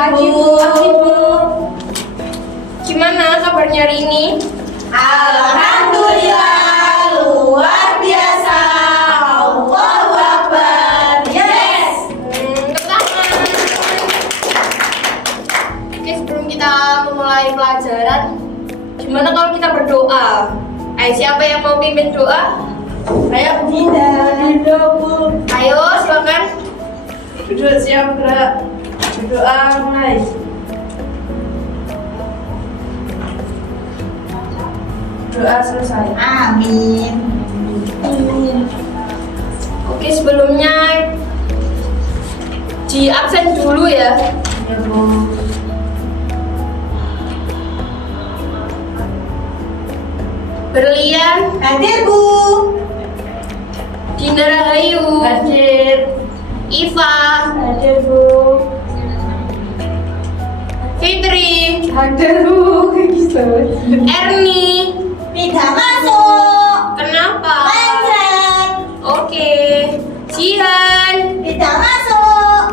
Pagi, Bu. Gimana kabarnya hari ini? Alhamdulillah, luar biasa. Allahu Akbar. Yes. Tepuk tangan. Oke, sebelum kita memulai pelajaran, gimana kalau kita berdoa? Ayo, siapa yang mau pimpin doa? Ayo, Dinda, Bu. Ayo, silakan. Duduk, siap, gerak. Berdoa, mulai. Doa selesai. Amin. Oke, sebelumnya di absen dulu ya. Ya, Bu. Berlian, Hadir, Bu. Dinda Rahayu, Hadir. Iva, Hadir, Bu. Fitri, Hadir, Bu. Erni. Tidak masuk. Kenapa? Lenceng. Oke, Jihan. Tidak masuk.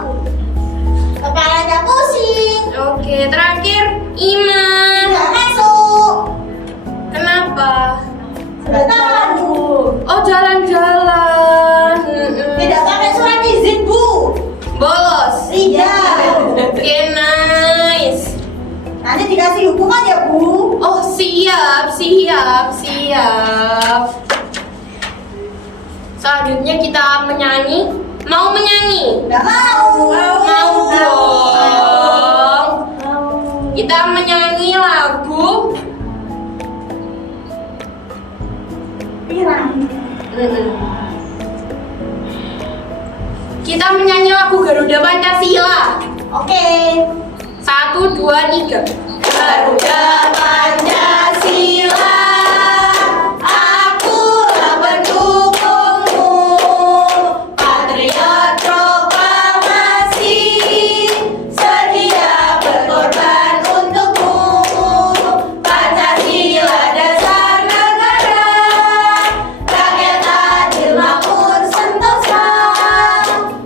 Kepalanya pusing. Oke, terakhir Ima. Tidak masuk. Kenapa? Sebentar, Bu. Oh, jalan-jalan. Tidak pakai surat izin, Bu. Bolos. Tidak. Oke, nice. Nanti dikasih hukuman ya, Bu. Oh, siap. Selanjutnya kita menyanyi. Mau menyanyi? Tidak mau. Mau dong. Mau. Kita menyanyi lagu. Pirang. Kita menyanyi lagu Garuda Pancasila. Oke. 1, 2, 3. Garuda Pancasila, akulah pendukungmu, patriot proklamasi, sedia berkorban untukmu. Pancasila dasar negara, rakyat adil makmur sentosa,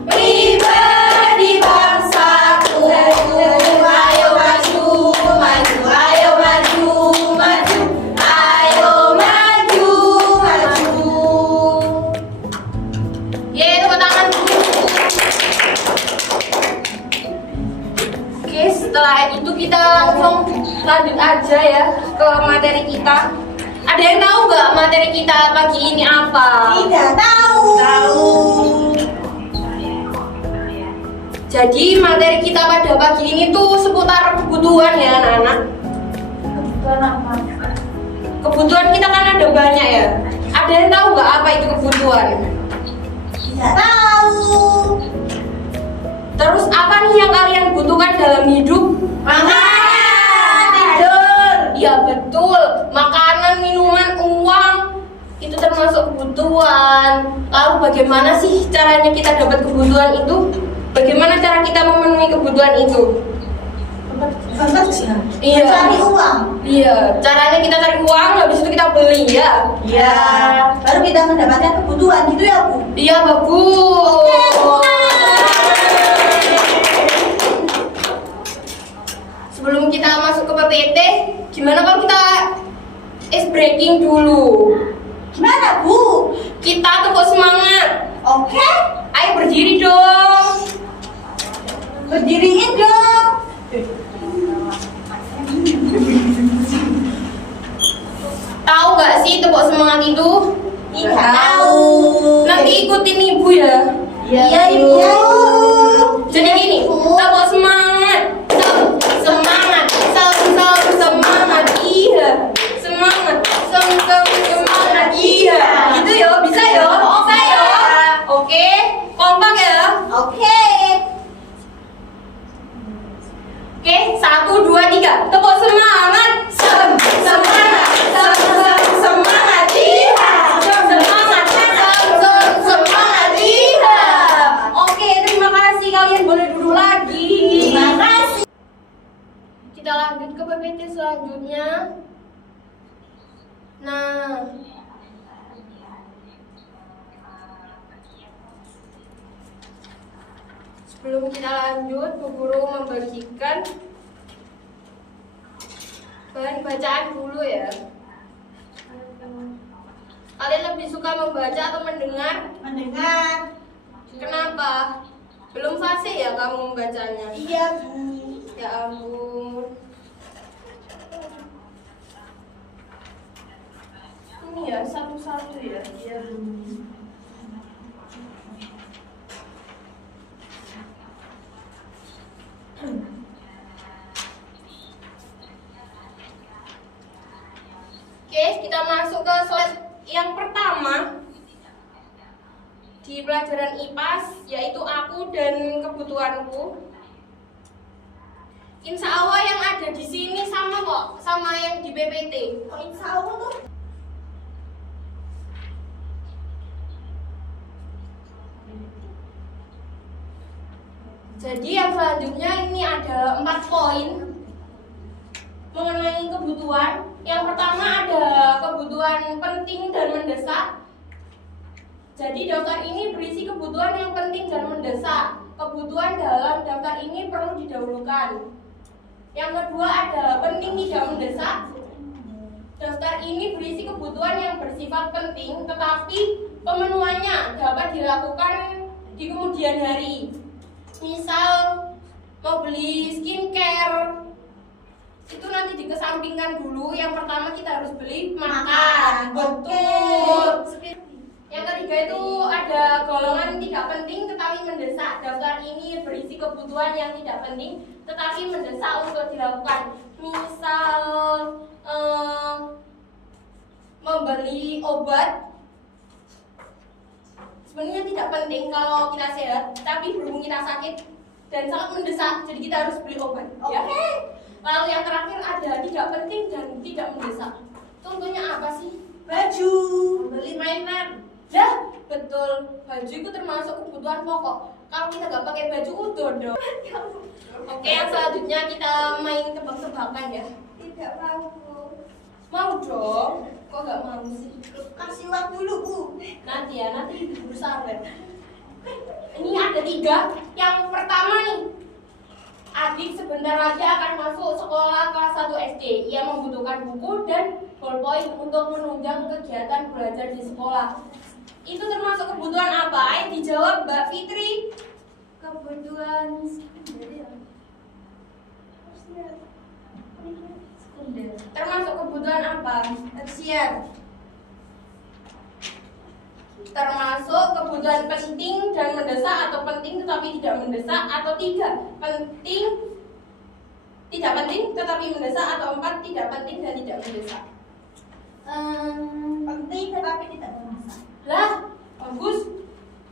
pribadi bangsaku. Ayo maju, maju, ayo maju, maju, ayo maju, maju. Yeay, tepuk tangan. Oke, setelah itu kita langsung lanjut aja ya ke materi kita. Ada yang tahu nggak materi kita pagi ini apa? Tidak tahu. Jadi materi kita pada pagi ini tuh seputar kebutuhan ya anak-anak. Kebutuhan kita kan ada banyak ya. Ada yang tahu nggak apa itu kebutuhan? Tidak tahu. Terus apa nih yang kalian butuhkan dalam hidup? Makan, tidur. Ya betul, makanan, minuman, uang itu termasuk kebutuhan. Lalu bagaimana sih caranya kita dapat kebutuhan itu? Bagaimana cara kita memenuhi kebutuhan itu? Bekerja. Iya. Cari uang. Iya, caranya kita cari uang, habis itu kita beli ya. Ya, baru kita mendapatkan kebutuhan gitu ya, Bu. Iya, bagus. Sebelum kita masuk ke PPT, gimana kalau kita ice breaking dulu? Gimana, Bu? Kita tepuk semangat. Oke, Ayo berdiri dong. berdiriin dong. Tahu nggak sih tepuk semangat itu? Tidak tahu. Nanti ikutin ibu ya. Iya, Ibu. Jadi gini, tepuk semangat. Semangat. Semangat. Iya. Semangat. Semangat. Iya. Gitu ya, bisa ya? Bisa ya? Oke, kompak ya. Oke. Oke, 1, 2, 3. Tepuk semangat. Semangat. Semangat. Iya. Semangat. Semangat. Iya. Oke, terima kasih. Kalian boleh duduk lagi. Terima kasih. Kita lanjut ke PPT selanjutnya. Nah, Sebelum kita lanjut, Bu Guru membagikan bahan bacaan dulu ya. Kalian lebih suka membaca atau mendengar? Mendengar. Kenapa? Belum fasih ya kamu membacanya? Iya, Bu. Ya ampun. Ini ya satu-satu ya. Iya, Bu. Oke, kita masuk ke slide yang pertama di pelajaran IPAS, yaitu aku dan kebutuhanku. Insya Allah yang ada di sini sama kok, sama yang di PPT. Oh, insya Allah tuh. Jadi yang selanjutnya ini ada 4 poin mengenai kebutuhan. Yang pertama ada kebutuhan penting dan mendesak. Jadi daftar ini berisi kebutuhan yang penting dan mendesak. Kebutuhan dalam daftar ini perlu didahulukan. Yang kedua ada penting tidak mendesak. Daftar ini berisi kebutuhan yang bersifat penting, tetapi pemenuhannya dapat dilakukan di kemudian hari. Misal mau beli skincare, itu nanti dikesampingkan dulu. Yang pertama kita harus beli makan. Betul. Yang ketiga itu ada golongan tidak penting tetapi mendesak. Daftar ini berisi kebutuhan yang tidak penting tetapi mendesak untuk dilakukan. Misal membeli obat, sebenarnya tidak penting kalau kita sehat, tapi berhubung kita sakit dan sangat mendesak, jadi kita harus beli obat. Ya. Lalu yang terakhir ada tidak penting dan tidak mendesak. Contohnya apa sih? Baju. Beli mainan. Ya, betul. Baju itu termasuk kebutuhan pokok. Kalau kita nggak pakai baju udah dong. Oke, yang selanjutnya kita main tebak-tebakan ya. Tidak mau. Mau dong. Kok nggak mau sih? Kasih waktu dulu, Bu. Nanti ya, nanti berusaha ya. Ini ada 3. Yang pertama nih, adik sebentar lagi akan masuk sekolah kelas 1 SD. Ia membutuhkan buku dan ballpoint untuk menunjang kegiatan belajar di sekolah. Itu termasuk kebutuhan apa? Ayo dijawab Mbak Fitri. Kebutuhan Termasuk kebutuhan apa? tersier. Termasuk kebutuhan penting dan mendesak atau penting tetapi tidak mendesak atau 3 penting tidak penting tetapi mendesak atau 4 tidak penting dan tidak mendesak. Penting tetapi tidak mendesak. Lah, bagus.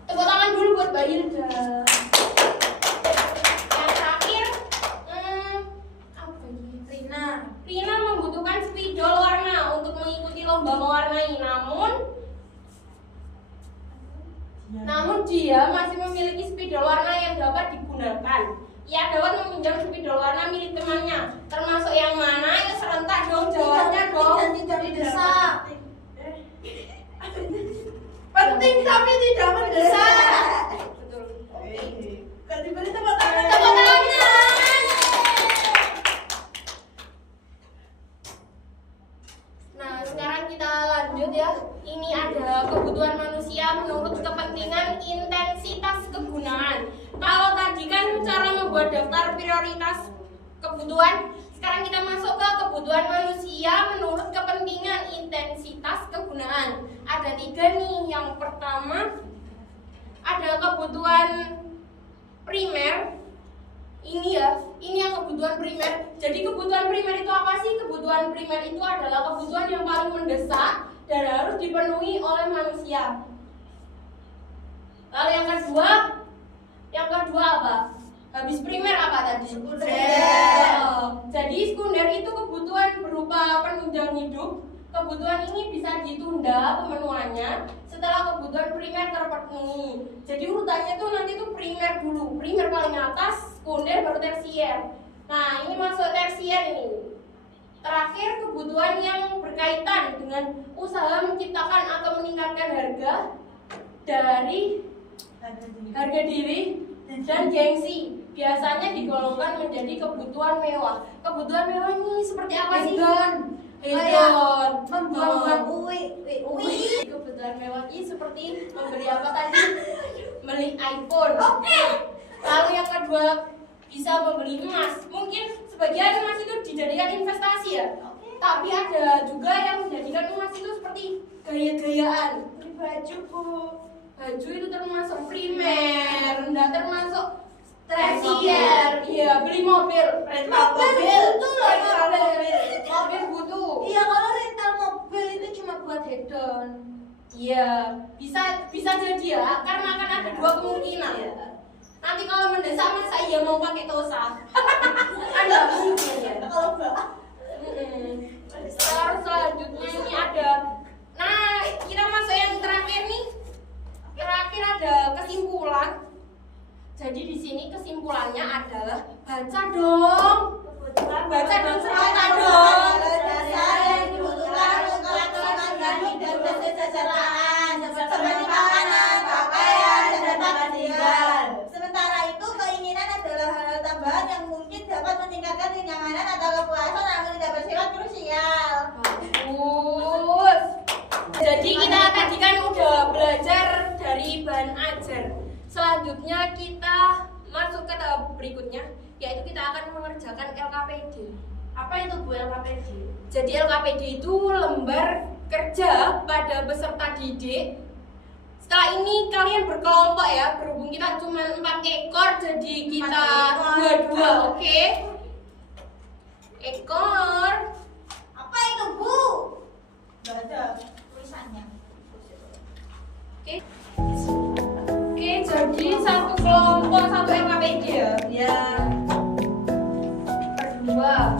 Tepuk tangan dulu buat Mbak Hilda. Yang terakhir, apa ini? Rina membutuhkan spidol warna untuk mengikuti lomba mewarnai. Namun dia masih memiliki spidol warna yang dapat digunakan. Ia dapat meminjam spidol warna milik temannya. Termasuk yang mana? Ya serentak dong jawabnya dong. Dan tidak mendesak. Penting tapi tidak mendesak. Betul. Kan diberi tepuk tangan. Tepuk tangan. Nah, sekarang kita lanjut ya. Ini ada kebutuhan manusia menurut kepentingan intensitas kegunaan. Kalau tadi kan cara membuat daftar prioritas kebutuhan, sekarang kita masuk ke kebutuhan manusia menurut kepentingan intensitas kegunaan. Ada 3 nih. Yang pertama ada kebutuhan primer. Ini ya, ini yang kebutuhan primer. Jadi kebutuhan primer itu apa sih? Kebutuhan primer itu adalah kebutuhan yang paling mendesak dan harus dipenuhi oleh manusia. Lalu yang kedua apa? Habis primer apa tadi? Sekunder. Jadi sekunder itu kebutuhan berupa penunjang hidup. Kebutuhan ini bisa ditunda pemenuhannya setelah kebutuhan primer terpenuhi. Jadi urutannya tuh nanti tuh primer dulu. Primer paling atas, sekunder baru tersier. Nah, ini masuk tersier ini. Terakhir, kebutuhan yang berkaitan dengan usaha menciptakan atau meningkatkan harga dari Harga diri dan gengsi biasanya digolongkan menjadi kebutuhan mewah. Kebutuhan mewah ini seperti apa sih? Hedon, Membuang-buang uwi. Kebutuhan mewah ini seperti membeli apa tadi? Beli iPhone. Lalu yang kedua bisa membeli emas. Mungkin sebagian emas itu dijadikan investasi ya. Tapi ada juga yang menjadikan emas itu seperti gaya-gayaan. Beli baju, Bu. Baju itu termasuk primer, enggak termasuk tersier. Iya, beli mobil, rental mobil. Butuh loh, Mobil butuh. Iya, kalau rental mobil itu cuma buat hedon. Iya, bisa jadi ya, karena akan ada dua kemungkinan. Nanti kalau mendesak masa iya mau pakai tosa. Kan nggak mungkin ya. Kalau enggak, Terus selanjutnya ini ada. Nah, kita masuk yang terakhir nih. Terakhir ada kesimpulan. Jadi di sini kesimpulannya adalah baca dong. Baca dong semuanya dong. dasar yang dibutuhkan untuk kelangsungan hidup dan kesejahteraan seperti makanan, pakaian, dan tempat tinggal. Sementara itu, keinginan adalah hal tambahan yang mungkin dapat meningkatkan kenyamanan atau kepuasan, namun tidak bersifat krusial. Bagus. Jadi kita tadi kan udah belajar dari bahan ajar. Selanjutnya kita masuk ke tahap berikutnya, yaitu kita akan mengerjakan LKPD. Apa itu Bu LKPD? Jadi LKPD itu lembar kerja pada peserta didik. Setelah ini kalian berkelompok ya, berhubung kita cuma 4 ekor, jadi kita 2-2, oke? Ekor. Apa itu Bu? Gak ada tulisannya. Oke, jadi satu kelompok, satu LKPD ya? Ya. Berdua.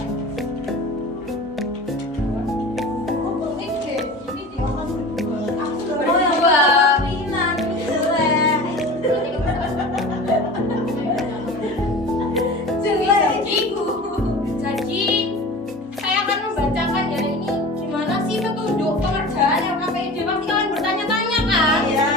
Jadi saya akan membacakan ya, ini gimana sih petunjuk pengerjaan LKPD, pasti kalian bertanya-tanya kan? Iya.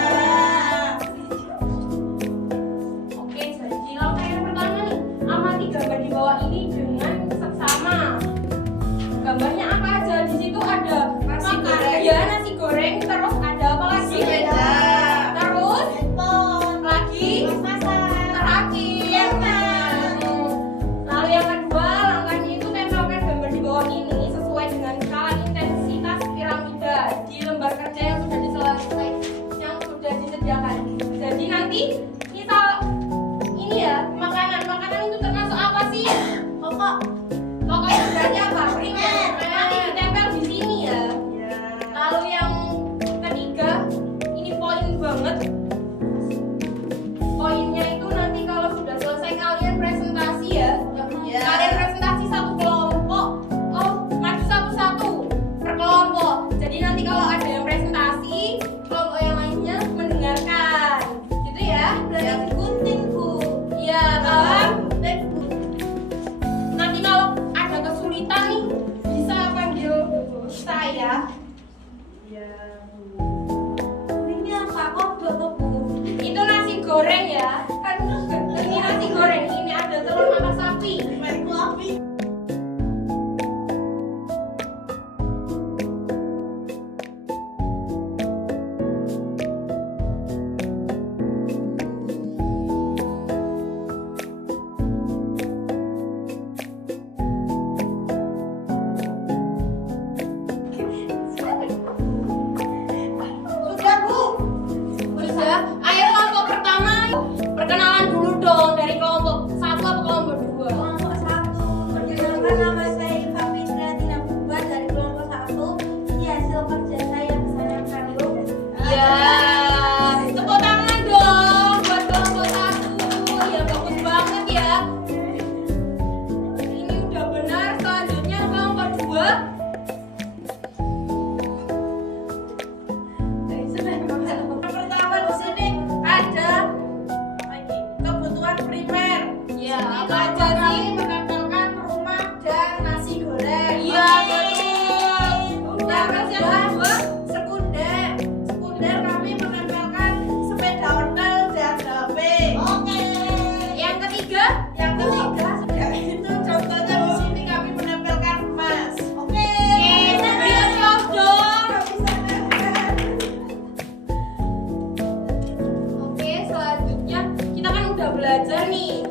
belajar nih.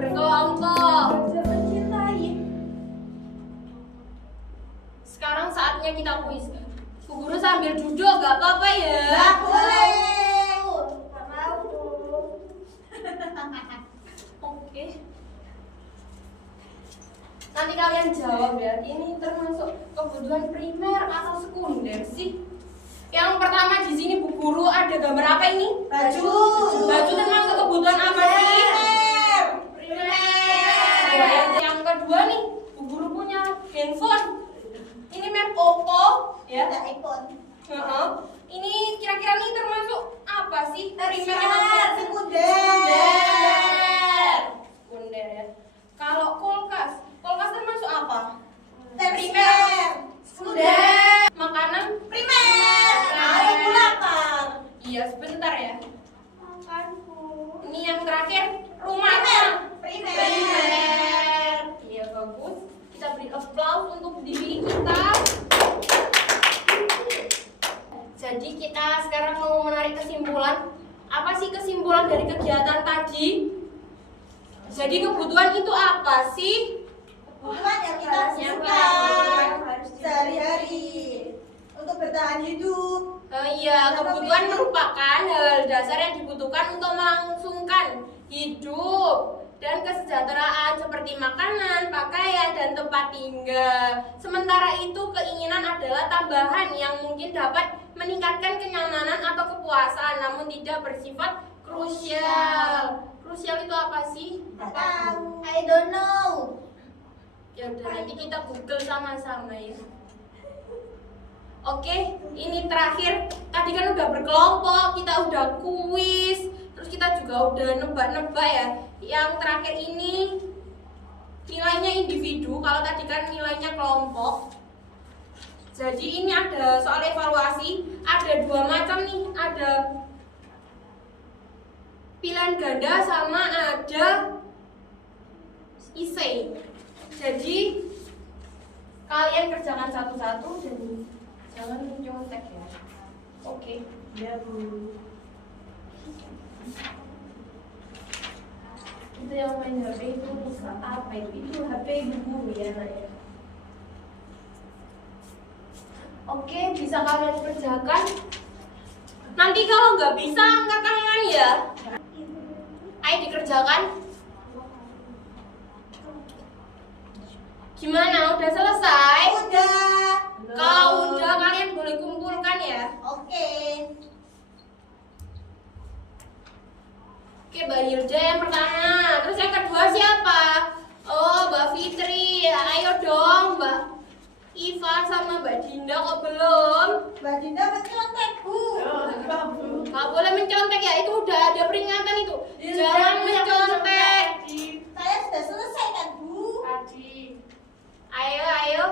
Berkelompok. Sekarang saatnya kita kuis. Bu Guru sambil duduk gak apa-apa ya? Nggak boleh. Oke. Nanti kalian jawab ya. Ini termasuk kebutuhan primer atau sekunder sih? Yang pertama di sini Bu Guru ada gambar apa ini? Baju. Baju termasuk kebutuhan apa sih? Primer. Ya, yang kedua nih, Bu Guru punya handphone. Ini merek Oppo, ya. Ada iPhone. Ini kira-kira nih termasuk apa sih? Tersier, Primer sekunder. Sekunder ya. Kalau kulkas termasuk apa? Tersier. Sekunder. Makanan? Primer. Ayo aku lapar. Iya, sebentar ya. Ini yang terakhir, rumah. Primer. Iya, bagus. Kita beri applause untuk diri kita. Jadi kita sekarang mau menarik kesimpulan. Apa sih kesimpulan dari kegiatan tadi? Jadi kebutuhan itu apa sih? Kebutuhan yang kita butuhkan sehari-hari untuk bertahan hidup. Iya, kebutuhan merupakan hal dasar yang dibutuhkan untuk melangsungkan hidup dan kesejahteraan seperti makanan, pakaian, dan tempat tinggal. Sementara itu keinginan adalah tambahan yang mungkin dapat meningkatkan kenyamanan atau kepuasan, namun tidak bersifat krusial. Krusial itu apa sih? Nggak tahu. I don't know. Ya udah, nanti kita Google sama-sama ya. Oke, ini terakhir. Tadi kan udah berkelompok, kita udah kuis, terus kita juga udah nebak-nebak ya. Yang terakhir ini nilainya individu, kalau tadi kan nilainya kelompok. Jadi ini ada soal evaluasi, ada dua macam nih, ada pilihan ganda sama ada essay. Jadi kalian kerjakan satu-satu dan jangan mencontek ya. Oke. Ya, Bu. Itu yang main HP itu apa itu? Itu HP ibu guru ya nak ya. Oke, bisa kalian kerjakan. Nanti kalau nggak bisa angkat tangan ya. Ayo dikerjakan. Gimana? Udah selesai? Udah. Kalau udah kalian boleh kumpulkan ya. Oke. Oke, Mbak Hilda yang pertama. Terus yang kedua siapa? Oh, Mbak Fitri. Ayo dong, Mbak Iva sama Mbak Dinda kok belum? Mbak Dinda mencontek, Bu. Nggak boleh mencontek ya, itu udah ada peringatan itu. Jangan mencontek. Saya sudah selesai kan, Bu? Ayo.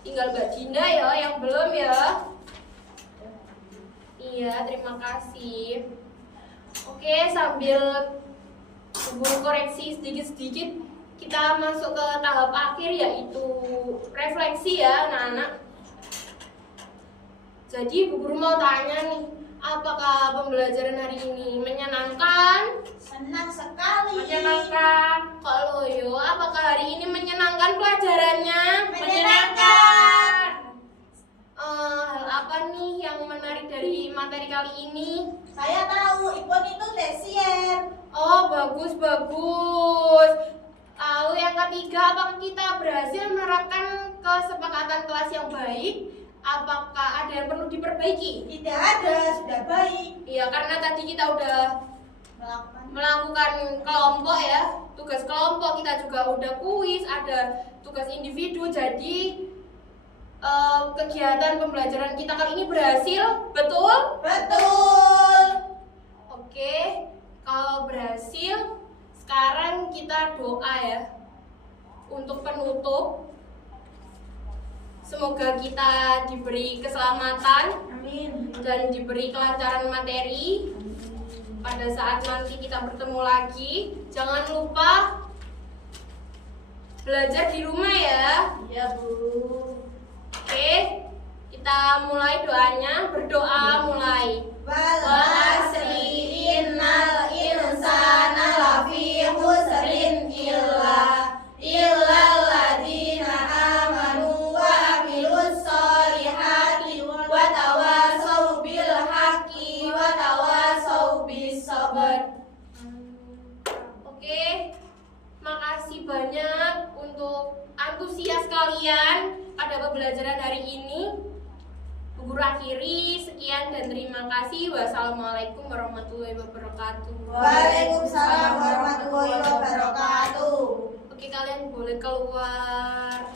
Tinggal Mbak Dinda ya, yang belum ya. Iya, terima kasih. Oke, sambil Guru koreksi sedikit-sedikit, kita masuk ke tahap akhir yaitu refleksi ya anak-anak. Jadi Bu Guru mau tanya nih, apakah pembelajaran hari ini menyenangkan? Senang sekali. Menyenangkan. Kalau yo, apakah hari ini menyenangkan pelajarannya? Menyenangkan. Hal apa nih yang menarik dari materi kali ini? Saya tahu, iPhone itu tersier. Oh, bagus. Lalu yang ketiga, apakah kita berhasil menerapkan kesepakatan kelas yang baik? Apakah ada yang perlu diperbaiki? Tidak ada, sudah baik. Iya, karena tadi kita udah melakukan kelompok ya, tugas kelompok, kita juga udah kuis, ada tugas individu. Jadi kegiatan pembelajaran kita kali ini berhasil, betul? Betul. Oke, kalau berhasil, sekarang kita doa ya untuk penutup. Semoga kita diberi keselamatan Amin. dan diberi kelancaran materi pada saat nanti kita bertemu lagi. Jangan lupa belajar di rumah ya. Iya, Bu. Oke, kita mulai doanya. Berdoa mulai. Wala Oktober. Oke, makasih banyak untuk antusias kalian pada pembelajaran hari ini. Bu Guru akhiri, sekian dan terima kasih. Wassalamualaikum warahmatullahi wabarakatuh. Waalaikumsalam warahmatullahi wabarakatuh. Oke, kalian boleh keluar.